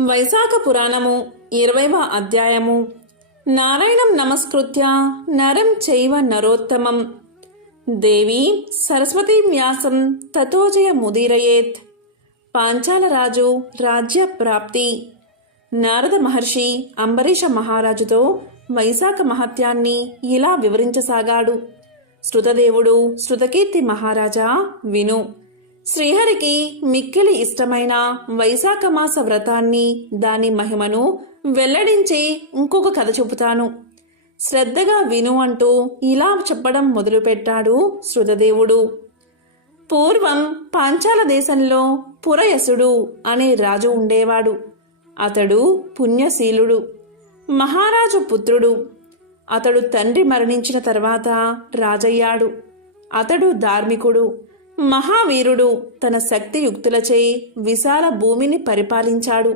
వైశాఖ పురాణము ఇరవైవ అధ్యాయము. నారాయణం నమస్కృత్య నరం చైవ నరోత్తమం. దేవి సరస్వతీ వ్యాసం తతోజయ ముదీరయేత్. పాంచాలరాజు రాజ్య ప్రాప్తి నారద మహర్షి అంబరీష మహారాజుతో వైశాఖ మహత్యాన్ని ఇలా వివరించసాగాడు. శృతదేవుడు శృతకీర్తి మహారాజా విను. శ్రీహరికి మిక్కిలి ఇష్టమైన వైశాఖ మాస వ్రతాన్ని దాని మహిమను వెల్లడించి ఇంకొక కథ చెబుతాను శ్రద్ధగా విను అంటూ ఇలా చెప్పడం మొదలుపెట్టాడు శృతదేవుడు. పూర్వం పాంచాల దేశంలో పురయసుడు అనే రాజు ఉండేవాడు. అతడు పుణ్యశీలుడు మహారాజు పుత్రుడు. అతడు తండ్రి మరణించిన తర్వాత రాజయ్యాడు. అతడు ధార్మికుడు. మహావీరుడు తన శక్తి యుక్తులచే విశాల భూమిని పరిపాలించాడు.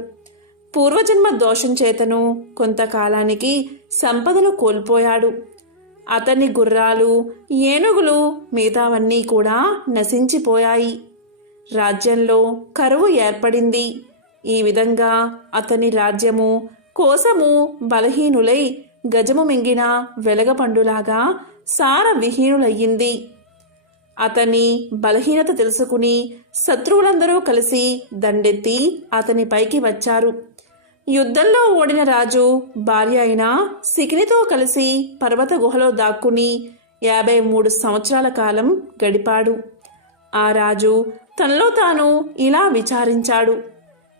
పూర్వజన్మ దోషం చేతను కొంతకాలానికి సంపదను కోల్పోయాడు. అతని గుర్రాలు ఏనుగులు మిగతావన్నీ కూడా నశించిపోయాయి. రాజ్యంలో కరువు ఏర్పడింది. ఈ విధంగా అతని రాజ్యము కోసము బలహీనులై గజము మింగిన వెలగపండులాగా సార విహీనులయ్యింది అతని బలహీనత తెలుసుకుని శత్రువులందరూ కలిసి దండెత్తి అతని పైకి వచ్చారు. యుద్ధంలో ఓడిన రాజు భార్య అయిన సికినితో కలిసి పర్వత గుహలో దాక్కుని యాభై మూడు సంవత్సరాల కాలం గడిపాడు. ఆ రాజు తనలో తాను ఇలా విచారించాడు.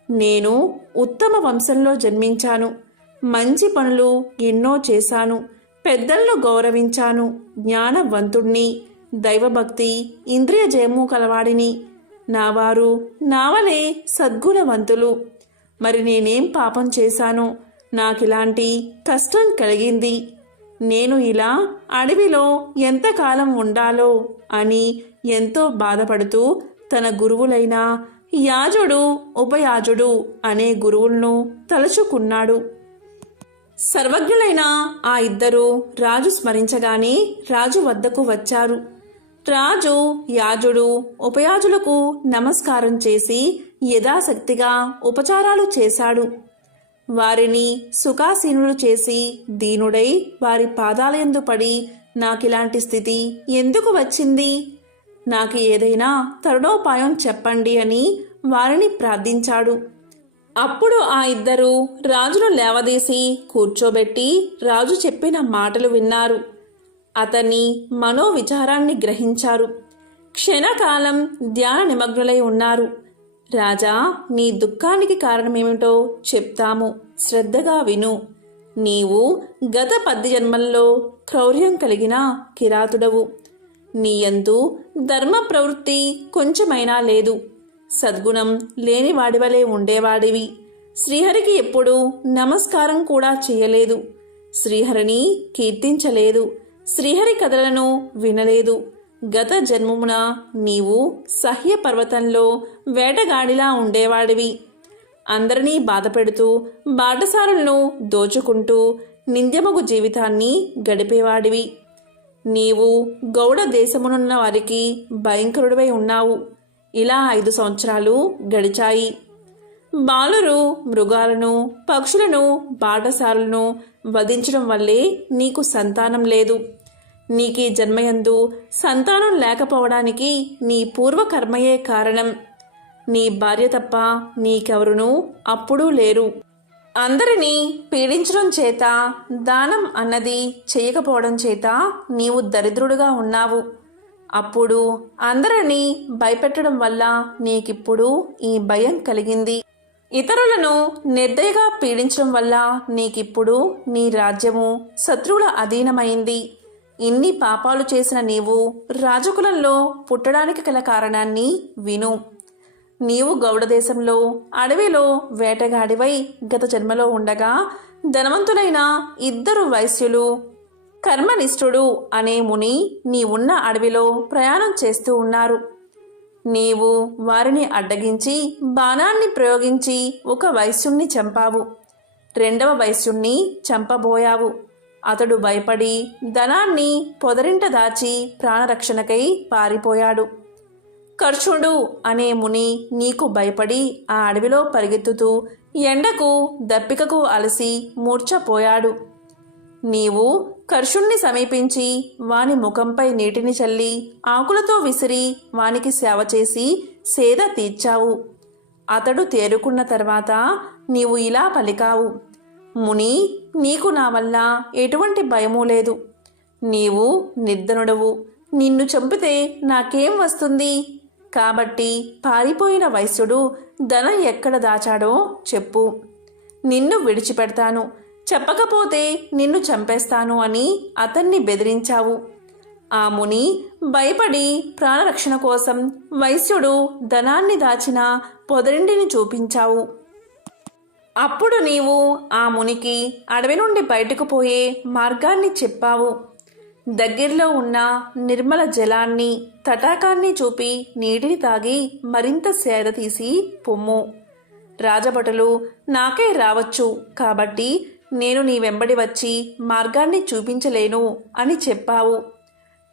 నేను ఉత్తమ వంశంలో జన్మించాను. మంచి పనులు ఎన్నో చేశాను. పెద్దలను గౌరవించాను. జ్ఞానవంతుణ్ణి. దైవభక్తి ఇంద్రియ జయము కలవాడిని. నావారు నావలే సద్గుణవంతులు. మరి నేనేం పాపం చేశాను? నాకిలాంటి కష్టం కలిగింది. నేను ఇలా అడవిలో ఎంతకాలం ఉండాలో అని ఎంతో బాధపడుతూ తన గురువులైన యాజుడు ఉపయాజుడు అనే గురువులను తలుచుకున్నాడు. సర్వజ్ఞులైన ఆ ఇద్దరు రాజు స్మరించగానే రాజు వద్దకు వచ్చారు. రాజు యాజుడు ఉపయాజులకు నమస్కారం చేసి యథాశక్తిగా ఉపచారాలు చేశాడు. వారిని సుఖాసీనులు చేసి దీనుడై వారి పాదాలయందు పడి నాకిలాంటి స్థితి ఎందుకు వచ్చింది? నాకు ఏదైనా తరుణోపాయం చెప్పండి అని వారిని ప్రార్థించాడు. అప్పుడు ఆ ఇద్దరు రాజును లేవదీసి కూర్చోబెట్టి రాజు చెప్పిన మాటలు విన్నారు. అతన్ని మనోవిచారాన్ని గ్రహించారు. క్షణకాలం ధ్యాన నిమగ్నులై ఉన్నారు. రాజా నీ దుఃఖానికి కారణమేమిటో చెప్తాము. శ్రద్ధగా విను. నీవు గత పది జన్మల్లో క్రౌర్యం కలిగిన కిరాతుడవు. నీయందు ధర్మ ప్రవృత్తి కొంచెమైనా లేదు. సద్గుణం లేనివాడివలే ఉండేవాడివి. శ్రీహరికి ఎప్పుడూ నమస్కారం కూడా చేయలేదు. శ్రీహరిని కీర్తించలేదు. శ్రీహరి కథలను వినలేదు. గత జన్మమున నీవు సహ్య పర్వతంలో వేటగాడిలా ఉండేవాడివి. అందరినీ బాధపెడుతూ బాటసారులను దోచుకుంటూ నింద్యమగు జీవితాన్ని గడిపేవాడివి. నీవు గౌడ దేశమునున్న వారికి భయంకరుడివై ఉన్నావు. ఇలా ఐదు సంవత్సరాలు గడిచాయి. బాలురు మృగాలను పక్షులను బాటసారులను వధించడం వల్లే నీకు సంతానం లేదు. నీకీ జన్మయందు సంతానం లేకపోవడానికి నీ పూర్వకర్మయే కారణం. నీ భార్య తప్ప నీకెవరునూ అప్పుడూ లేరు. అందరినీ పీడించడం చేత దానం అన్నది చేయకపోవడం చేత నీవు దరిద్రుడుగా ఉన్నావు. అప్పుడు అందరినీ భయపెట్టడం వల్ల నీకిప్పుడు ఈ భయం కలిగింది. ఇతరులను నిర్దయగా పీడించడం వల్ల నీకిప్పుడు నీ రాజ్యము శత్రువుల అధీనమైంది. ఇన్ని పాపాలు చేసిన నీవు రాజకులంలో పుట్టడానికి గల కారణాన్ని విను. నీవు గౌడదేశంలో అడవిలో వేటగాడివై గత జన్మలో ఉండగా ధనవంతులైన ఇద్దరు వైశ్యులు కర్మనిష్ఠుడు అనే ముని నీ ఉన్న అడవిలో ప్రయాణం చేస్తూ ఉన్నారు. నీవు వారిని అడ్డగించి బాణాన్ని ప్రయోగించి ఒక వైశ్యుణ్ణి చంపావు. రెండవ వైశ్యుణ్ణి చంపబోయావు. అతడు భయపడి ధనాన్ని పొదరింట దాచి ప్రాణరక్షణకై పారిపోయాడు. కర్షుడు అనే ముని నీకు భయపడి ఆ అడవిలో పరిగెత్తుతూ ఎండకు దప్పికకు అలసి మూర్ఛపోయాడు. నీవు కర్షుణ్ణి సమీపించి వాని ముఖంపై నీటిని చల్లి ఆకులతో విసిరి వానికి సేవ చేసి సేద తీర్చావు. అతడు తేరుకున్న తర్వాత నీవు ఇలా పలికావు. ముని నీకు నా వల్ల ఎటువంటి భయమూ లేదు. నీవు నిర్ధనుడవు. నిన్ను చంపితే నాకేం వస్తుంది? కాబట్టి పారిపోయిన వైశ్యుడు ధనం ఎక్కడ దాచాడో చెప్పు. నిన్ను విడిచిపెడతాను. చెప్పకపోతే నిన్ను చంపేస్తాను అని అతన్ని బెదిరించావు. ఆ ముని భయపడి ప్రాణరక్షణ కోసం వైశ్యుడు ధనాన్ని దాచిన పొదరింటిని చూపించావు. అప్పుడు నీవు ఆ మునికి అడవి నుండి బయటకు పోయే మార్గాన్ని చెప్పావు. దగ్గరలో ఉన్న నిర్మల జలాన్ని తటాకాన్ని చూపి నీటిని తాగి మరింత సేద తీసి పొమ్ము. రాజభటులు నాకే రావచ్చు కాబట్టి నేను నీ వెంబడి వచ్చి మార్గాన్ని చూపించలేను అని చెప్పావు.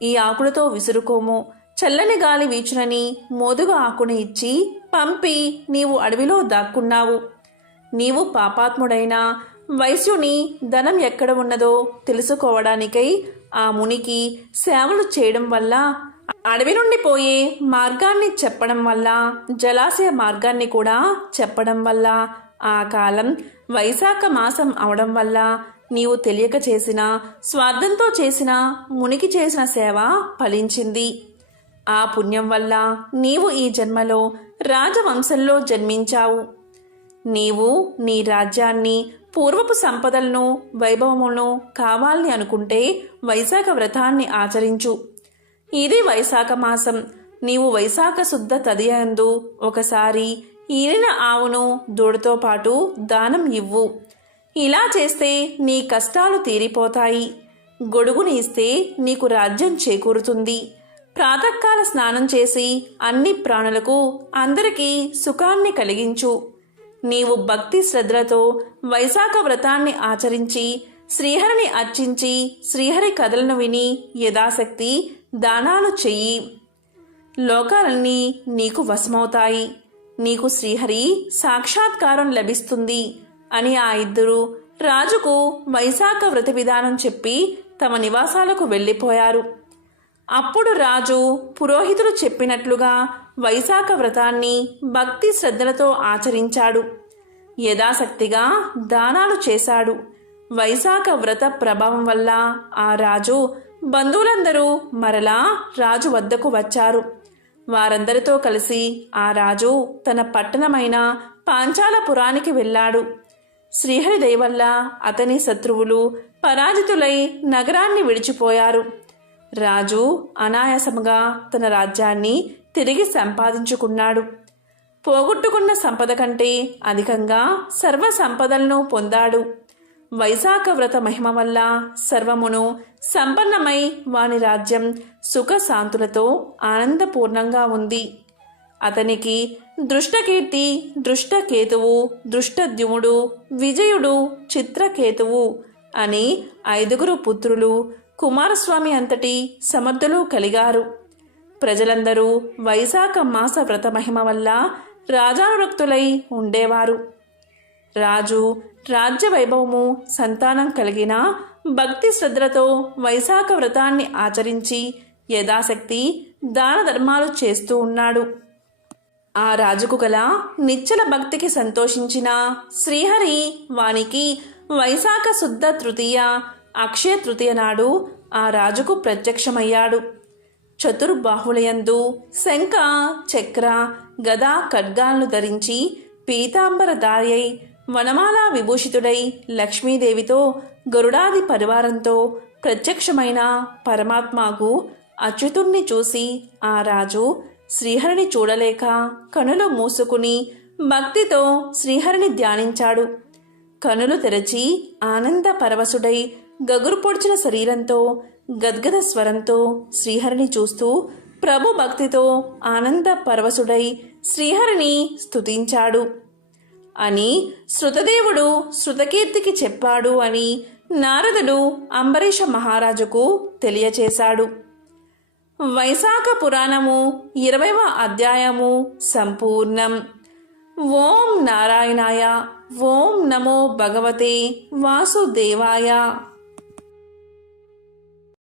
ఈ ఆకులతో విసురుకోము. చల్లని గాలి వీచునని మోదుగు ఆకుని ఇచ్చి పంపి నీవు అడవిలో దాక్కున్నావు. నీవు పాపాత్ముడైన వైశ్యుని ధనం ఎక్కడ ఉన్నదో తెలుసుకోవడానికై ఆ మునికి సేవలు చేయడం వల్ల అడవి నుండి పోయే మార్గాన్ని చెప్పడం వల్ల జలాశయ మార్గాన్ని కూడా చెప్పడం వల్ల ఆ కాలం వైశాఖ మాసం అవడం వల్ల నీవు తెలియక చేసిన స్వార్థంతో చేసిన మునికి చేసిన సేవ ఫలించింది. ఆ పుణ్యం వల్ల నీవు ఈ జన్మలో రాజవంశంలో జన్మించావు. నీవు నీ రాజ్యాన్ని పూర్వపు సంపదలను వైభవమును కావాలని అనుకుంటే వైశాఖ వ్రతాన్ని ఆచరించు. ఇది వైశాఖ మాసం. నీవు వైశాఖ శుద్ధ తదియందు ఒకసారి ఈరిన ఆవును దూడతో పాటు దానం ఇవ్వు. ఇలా చేస్తే నీ కష్టాలు తీరిపోతాయి. గొడుగుని ఇస్తే నీకు రాజ్యం చేకూరుతుంది. ప్రాతకాల స్నానం చేసి అన్ని ప్రాణులకు అందరికీ సుఖాన్ని కలిగించు. నీవు భక్తి శ్రద్ధలతో వైశాఖ వ్రతాన్ని ఆచరించి శ్రీహరిని అర్చించి శ్రీహరి కథలను విని యథాశక్తి దానాలు చెయ్యి. లోకాలన్నీ నీకు వశమవుతాయి. నీకు శ్రీహరి సాక్షాత్కారం లభిస్తుంది అని ఆ ఇద్దరు రాజుకు వైశాఖ వ్రత విధానం చెప్పి తమ నివాసాలకు వెళ్ళిపోయారు. అప్పుడు రాజు పురోహితులు చెప్పినట్లుగా వైశాఖ వ్రతాన్ని భక్తి శ్రద్ధలతో ఆచరించాడు. యథాశక్తిగా దానాలు చేశాడు. వైశాఖ వ్రత ప్రభావం వల్ల ఆ రాజు బంధువులందరూ మరలా రాజు వద్దకు వచ్చారు. వారందరితో కలిసి ఆ రాజు తన పట్టణమైన పాంచాలపురానికి వెళ్ళాడు. శ్రీహరి దయవల్ల అతని శత్రువులు పరాజితులై నగరాన్ని విడిచిపోయారు. రాజు అనాయాసముగా తన రాజ్యాన్ని తిరిగి సంపాదించుకున్నాడు. పోగొట్టుకున్న సంపద కంటే అధికంగా సర్వ సంపదలను పొందాడు. వైశాఖ వ్రత మహిమ వల్ల సర్వమును సంపన్నమై వాని రాజ్యం సుఖశాంతులతో ఆనందపూర్ణంగా ఉంది. అతనికి దృష్టకీర్తి దృష్టకేతువు దృష్టద్యుముడు విజయుడు చిత్రకేతువు అని ఐదుగురు పుత్రులు కుమారస్వామి అంతటి సమర్థులు కలిగారు. ప్రజలందరూ వైశాఖ మాస వ్రత మహిమ వల్ల రాజానురక్తులై ఉండేవారు. రాజు రాజ్య వైభవము సంతానం కలిగిన భక్తి శ్రద్ధలతో వైశాఖ వ్రతాన్ని ఆచరించి యథాశక్తి దాన ధర్మాలు చేస్తూ ఉన్నాడు. ఆ రాజుకు గల నిచ్చల భక్తికి సంతోషించిన శ్రీహరి వానికి వైశాఖ శుద్ధ తృతీయ అక్షయ తృతీయ నాడు ఆ రాజుకు ప్రత్యక్షమయ్యాడు. చతుర్బాహులయందు శంఖ చక్ర గదా ఖడ్గాలను ధరించి పీతాంబరధార్యై వనమాల విభూషితుడై లక్ష్మీదేవితో గరుడాది పరివారంతో ప్రత్యక్షమైన పరమాత్మకు అచ్యుతుణ్ణి చూసి ఆ రాజు శ్రీహరిని చూడలేక కనులు మూసుకుని భక్తితో శ్రీహరిని ధ్యానించాడు. కనులు తెరచి ఆనంద పరవశుడై గగురు పొడిచిన శరీరంతో గద్గద స్వరంతో శ్రీహరిని చూస్తూ ప్రభు భక్తితో ఆనంద పరవశుడై శ్రీహరిని స్తుతించాడు. అని శృతదేవుడు శృతకీర్తికి చెప్పాడు అని నారదుడు అంబరీష మహారాజుకు తెలియచేశాడు. వైశాఖ పురాణము ఇరవైవ అధ్యాయము సంపూర్ణం. ఓం నారాయణాయ ఓం నమో భగవతే వాసుదేవాయ.